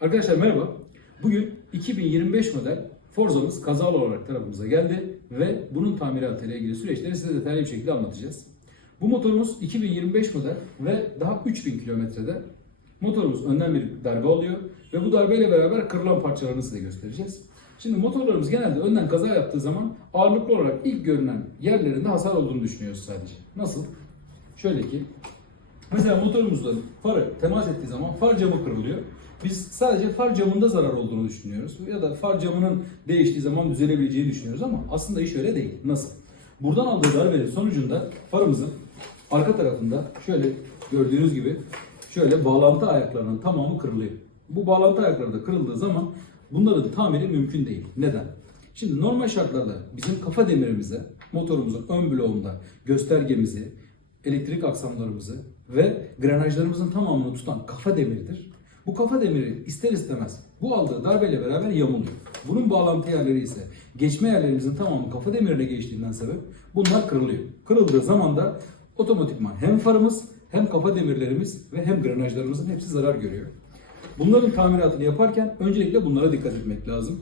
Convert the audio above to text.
Arkadaşlar merhaba. Bugün 2025 model Forza'mız kazalı olarak tarafımıza geldi ve bunun tamiratı ile ilgili süreçleri size detaylı bir şekilde anlatacağız. Bu motorumuz 2025 model ve daha 3000 kilometrede. Motorumuz önden bir darbe alıyor ve bu darbeyle beraber kırılan parçalarını size göstereceğiz. Şimdi motorlarımız genelde önden kaza yaptığı zaman ağırlıklı olarak ilk görünen yerlerinde hasar olduğunu düşünüyoruz sadece. Nasıl? Şöyle ki Mesela motorumuzda farı temas ettiği zaman far camı kırılıyor. Biz sadece far camında zarar olduğunu düşünüyoruz. Ya da far camının değiştiği zaman düzelebileceğini düşünüyoruz ama aslında iş öyle değil. Nasıl? Buradan aldığı darbenin sonucunda farımızın arka tarafında şöyle gördüğünüz gibi şöyle bağlantı ayaklarının tamamı kırılıyor. Bu bağlantı ayakları da kırıldığı zaman bunların tamiri mümkün değil. Neden? Şimdi normal şartlarda bizim kafa demirimize, motorumuzun ön bloğunda göstergemizi, elektrik aksamlarımızı ve granajlarımızın tamamını tutan kafa demiridir. Bu kafa demiri ister istemez bu aldığı darbeyle beraber yamuluyor. Bunun bağlantı yerleri ise geçme yerlerimizin tamamı kafa demirine geçtiğinden sebep bunlar kırılıyor. Kırıldığı zaman da otomatikman hem farımız hem kafa demirlerimiz ve hem granajlarımızın hepsi zarar görüyor. Bunların tamiratını yaparken öncelikle bunlara dikkat etmek lazım.